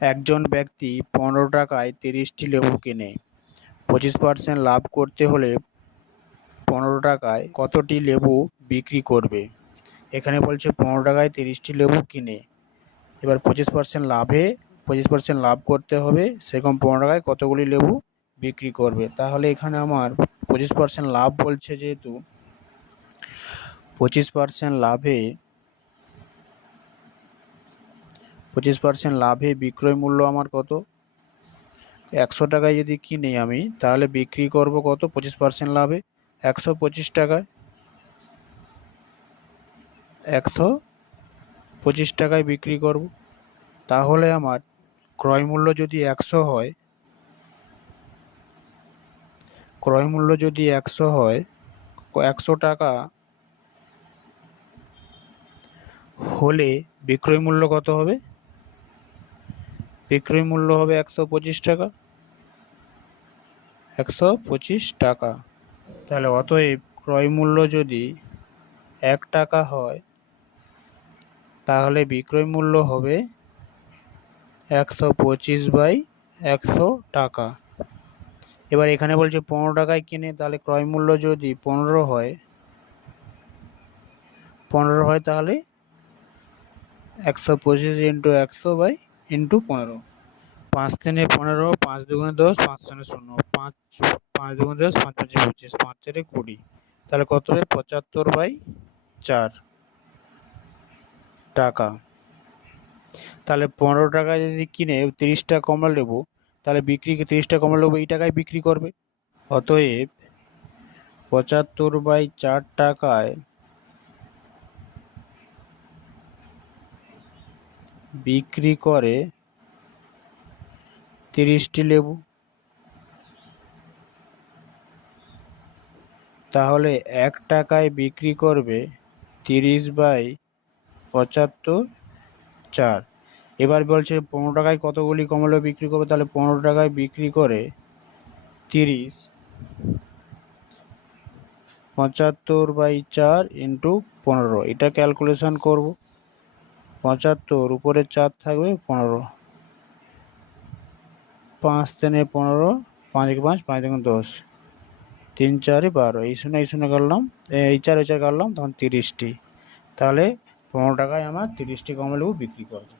একজন ব্যক্তি 15 টাকায় 30টি লেবু কেনে। 25% লাভ করতে হলে 15 টাকায় কতটি লেবু বিক্রি করবে? এখানে বলছে 15 টাকায় 30টি লেবু কিনে, এবার 25% লাভ করতে হবে, সেরকম 15 টাকায় কতগুলি লেবু বিক্রি করবে। তাহলে এখানে আমার 25% লাভ বলছে, যেহেতু 25% লাভে বিক্রয় মূল্য আমার কত? 100 টাকায় যদি কিনে আমি, তাহলে বিক্রি করব কত? 25% লাভে 125 টাকায়। 125 টাকায় বিক্রি করব। তাহলে আমার ক্রয় মূল্য যদি 100 হয়, 100 টাকা হলে বিক্রয় মূল্য কত হবে? বিক্রয় মূল্য হবে 125 টাকা। 125 টাকা। তাহলে অতএব ক্রয় মূল্য যদি 1 টাকা হয়, তাহলে বিক্রয় মূল্য হবে 125/100 টাকা। এবার এখানে বলছে 15 টাকায় কিনে, তাহলে ক্রয় মূল্য যদি 15 হয়, তাহলে 125 ইন্টু 100/15। 5 3 15, 5 2 10, 5 3 0, 5 2 10, 5 5 25, 5 4 20। তাহলে কত হবে? 75/4 টাকা। তাহলে 15 টাকায় যদি কিনে 30টা কমলা লেবু, তাহলে 30টা কমলা লেবু এই টাকায় বিক্রি করবে। অতএব 75/4 টাকায় বিক্রি করে 30টি লেবু। তাহলে 1 টাকায় বিক্রি করবে 30/75/4। এবার বলছে 15 টাকায় কতগুলি কমলা লেবু বিক্রি করবে, তাহলে 15 টাকায় বিক্রি করে 30, 75/4 ইন্টু 15, এটা ক্যালকুলেশন করব। 75 উপরে 4 থাকবে 15, 5 3 15, 5 5 5 10, 3 4 12, এই শূন্য কাটলাম, এই 4 কাটলাম, তখন 30টি। তাহলে 15 টাকায় আমার 30টি কমলা লেবু বিক্রি করবে।